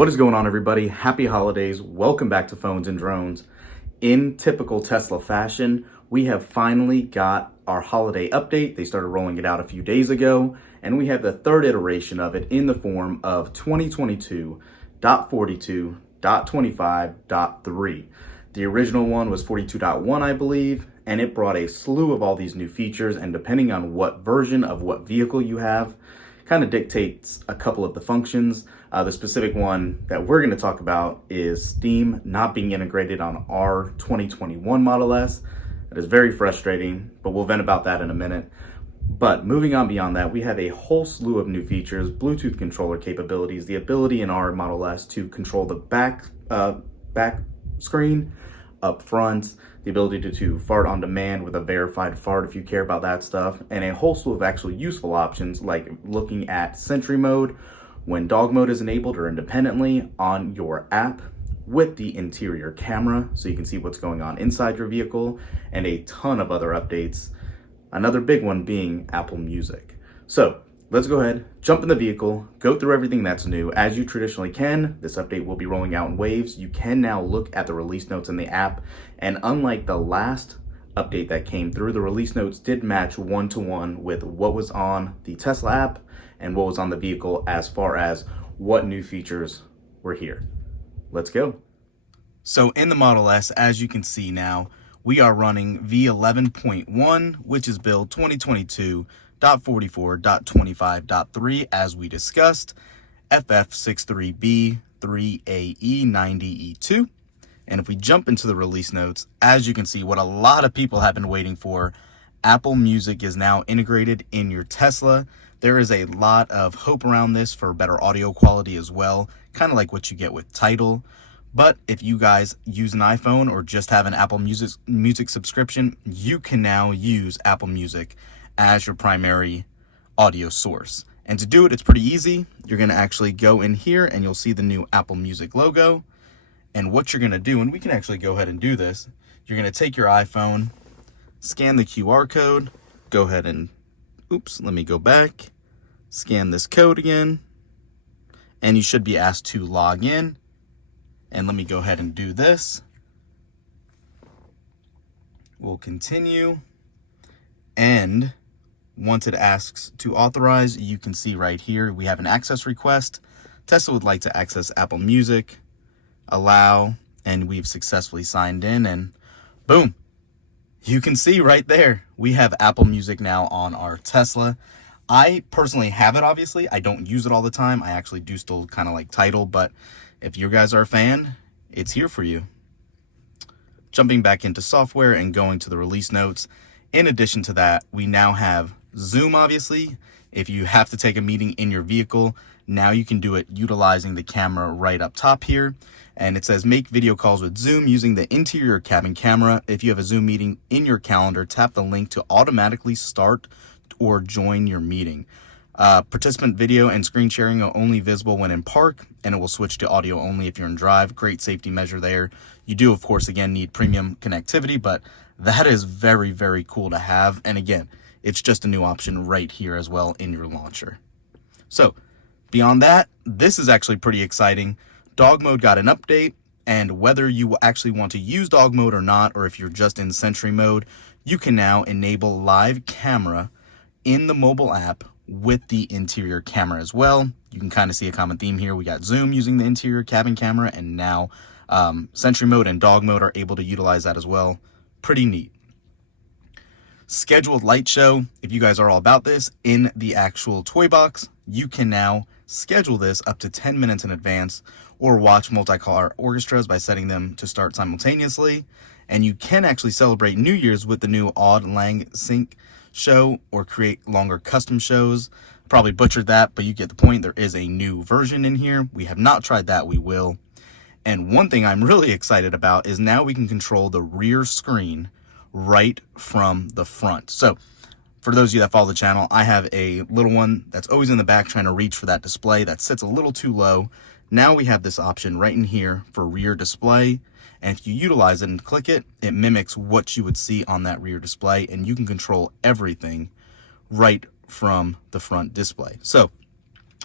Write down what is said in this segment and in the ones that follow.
What is going on, everybody? Happy holidays. Welcome back to Phones and Drones. In typical Tesla fashion, we have finally got our holiday update. They started rolling it out a few days ago, and we have the third iteration of it in the form of 2022.42.25.3. The original one was 42.1, I believe, and it brought a slew of all these new features, and depending on what version of what vehicle you have, kind of dictates a couple of the functions. The specific one that we're going to talk about is Steam not being integrated on our 2021 Model S. That is very frustrating, but we'll vent about that in a minute. But moving on beyond that, we have a whole slew of new features, Bluetooth controller capabilities, the ability in our Model S to control the back screen, up front, the ability to fart on demand with a verified fart if you care about that stuff, and a whole slew of actually useful options like looking at Sentry mode when dog mode is enabled or independently on your app with the interior camera so you can see what's going on inside your vehicle, and a ton of other updates. Another big one being Apple Music. So let's go ahead, jump in the vehicle, go through everything that's new. As you traditionally can, this update will be rolling out in waves. You can now look at the release notes in the app, and unlike the last update that came through, the release notes did match one-to-one with what was on the Tesla app and what was on the vehicle as far as what new features were here. Let's go. So in the Model S, as you can see now, we are running V11.1, which is build 2022.44.25.3, as we discussed, FF63B3AE90E2. And if we jump into the release notes, as you can see, what a lot of people have been waiting for, Apple Music is now integrated in your Tesla. There is a lot of hope around this for better audio quality as well, kind of like what you get with Tidal. But if you guys use an iPhone or just have an Apple Music subscription, you can now use Apple Music as your primary audio source. And to do it, it's pretty easy. You're going to actually go in here and you'll see the new Apple Music logo. And what you're going to do, and we can actually go ahead and do this, you're going to take your iPhone, scan the QR code, go ahead and, let me go back, scan this code again, and you should be asked to log in. And let me go ahead and do this. We'll continue. And once it asks to authorize, you can see right here, we have an access request. Tesla would like to access Apple Music. Allow, and we've successfully signed in, and boom. You can see right there, we have Apple Music now on our Tesla. I personally have it, obviously. I don't use it all the time. I actually do still kind of like Tidal, but if you guys are a fan, it's here for you. Jumping back into software and going to the release notes. In addition to that, we now have Zoom, obviously. If you have to take a meeting in your vehicle, now you can do it utilizing the camera right up top here. And it says make video calls with Zoom using the interior cabin camera. If you have a Zoom meeting in your calendar, tap the link to automatically start or join your meeting. Participant video and screen sharing are only visible when in park, and it will switch to audio only if you're in drive. Great safety measure there. You do, of course, again, need premium connectivity, but that is very, very cool to have. And again, it's just a new option right here as well in your launcher. So beyond that, this is actually pretty exciting. Dog mode got an update, and whether you actually want to use dog mode or not, or if you're just in Sentry mode, you can now enable live camera in the mobile app with the interior camera as well. You can kind of see a common theme here. We got Zoom using the interior cabin camera, and now Sentry mode and dog mode are able to utilize that as well. Pretty neat. Scheduled light show. If you guys are all about this, in the actual toy box, you can now schedule this up to 10 minutes in advance, or watch multicolor orchestras by setting them to start simultaneously. And you can actually celebrate New Year's with the new Auld Lang Sync show, or create longer custom shows. Probably butchered that, but you get the point. There is a new version in here. We have not tried that. We will. And one thing I'm really excited about is now we can control the rear screen right from the front. So for those of you that follow the channel, I have a little one that's always in the back trying to reach for that display that sits a little too low. Now we have this option right in here for rear display. And if you utilize it and click it, it mimics what you would see on that rear display, and you can control everything right from the front display. So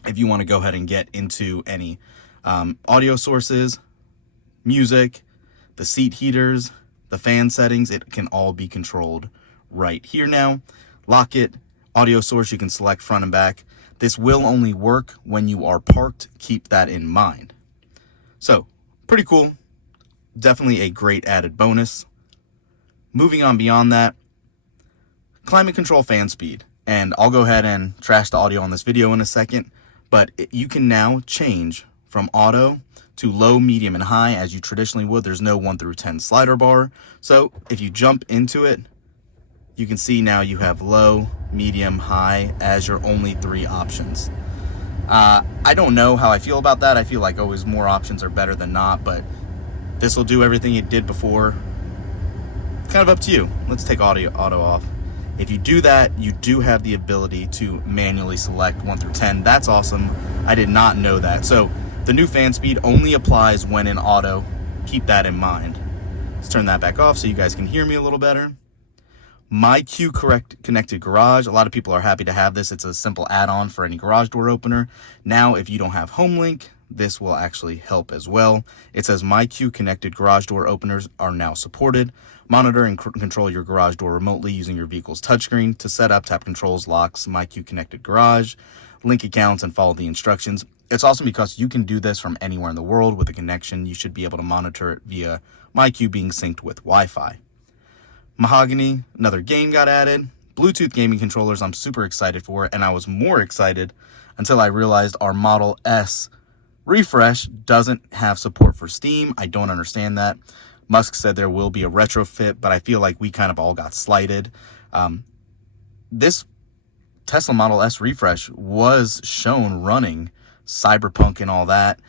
if you want to go ahead and get into any audio sources, music, the seat heaters, the fan settings, it can all be controlled right here now. Lock it, audio source, you can select front and back. This will only work when you are parked. Keep that in mind. So, pretty cool. Definitely a great added bonus. Moving on beyond that, climate control fan speed. And I'll go ahead and trash the audio on this video in a second, but you can now change from auto to low, medium, and high as you traditionally would. There's no 1 through 10 slider bar. So if you jump into it, you can see now you have low, medium, high as your only 3 options. I don't know how I feel about that. I feel like always more options are better than not, but this will do everything it did before. It's kind of up to you. Let's take auto off. If you do that, you do have the ability to manually select 1 through 10. That's awesome. I did not know that. So the new fan speed only applies when in auto. Keep that in mind. Let's turn that back off so you guys can hear me a little better. MyQ Connected Garage. A lot of people are happy to have this. It's a simple add-on for any garage door opener. Now, if you don't have HomeLink, this will actually help as well. It says MyQ Connected Garage Door Openers are now supported. Monitor and control your garage door remotely using your vehicle's touchscreen. To set up, tap controls, locks, MyQ Connected Garage, link accounts, and follow the instructions. It's awesome because you can do this from anywhere in the world with a connection. You should be able to monitor it via MyQ being synced with Wi-Fi. Mahogany, another game got added. Bluetooth gaming controllers I'm super excited for, and I was more excited until I realized our Model S refresh doesn't have support for Steam. I don't understand that. Musk said there will be a retrofit, but I feel like we kind of all got slighted. This Tesla Model S refresh was shown running Cyberpunk and all that.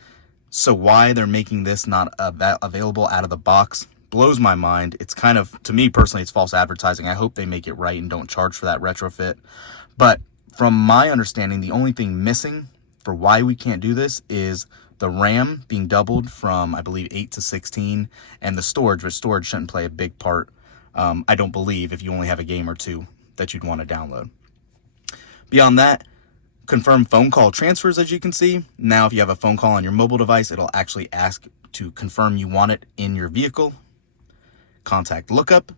So why they're making this not available out of the box blows my mind. It's kind of, to me personally, it's false advertising. I hope they make it right and don't charge for that retrofit. But from my understanding, the only thing missing for why we can't do this is the RAM being doubled from, I believe, 8 to 16, and the storage, which storage shouldn't play a big part, I don't believe, if you only have a game or two that you'd want to download. Beyond that, confirm phone call transfers, as you can see. Now, if you have a phone call on your mobile device, it'll actually ask to confirm you want it in your vehicle. Contact lookup.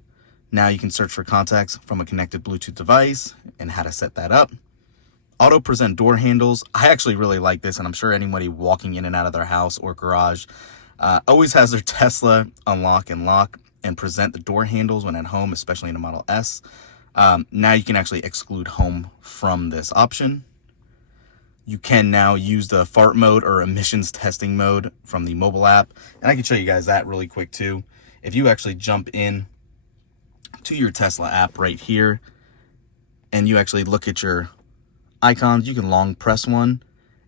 Now you can search for contacts from a connected Bluetooth device and how to set that up. Auto present door handles. I actually really like this, and I'm sure anybody walking in and out of their house or garage always has their Tesla unlock and lock and present the door handles when at home, especially in a Model S. Now you can actually exclude home from this option. You can now use the fart mode or emissions testing mode from the mobile app. And I can show you guys that really quick too. If you actually jump in to your Tesla app right here and you actually look at your icons, you can long press one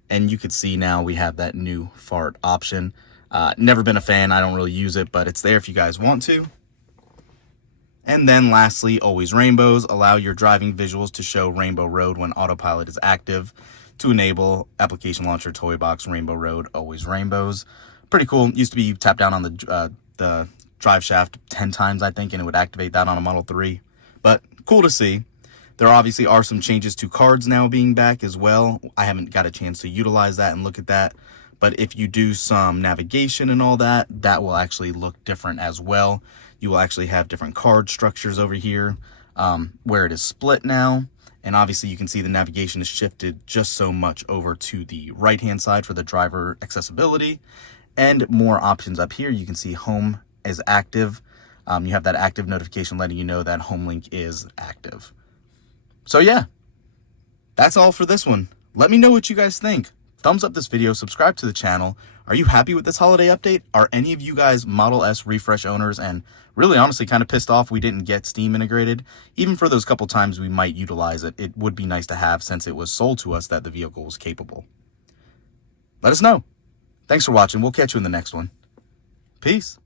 and you could see now we have that new fart option. Never been a fan. I don't really use it, but it's there if you guys want to. And then lastly, always rainbows. Allow your driving visuals to show Rainbow Road when autopilot is active. To enable application launcher, toy box, Rainbow Road, always rainbows. Pretty cool. Used to be you tap down on the drive shaft 10 times, I think, and it would activate that on a Model 3. But cool to see. There obviously are some changes to cards now being back as well. I haven't got a chance to utilize that and look at that. But if you do some navigation and all that, that will actually look different as well. You will actually have different card structures over here where it is split now. And obviously you can see the navigation is shifted just so much over to the right-hand side for the driver accessibility. And more options up here. You can see home is active. You have that active notification letting you know that HomeLink is active. So yeah, that's all for this one. Let me know what you guys think. Thumbs up this video, subscribe to the channel. Are you happy with this holiday update? Are any of you guys Model S refresh owners and really honestly kind of pissed off we didn't get Steam integrated? Even for those couple times we might utilize it, it would be nice to have since it was sold to us that the vehicle was capable. Let us know. Thanks for watching. We'll catch you in the next one. Peace.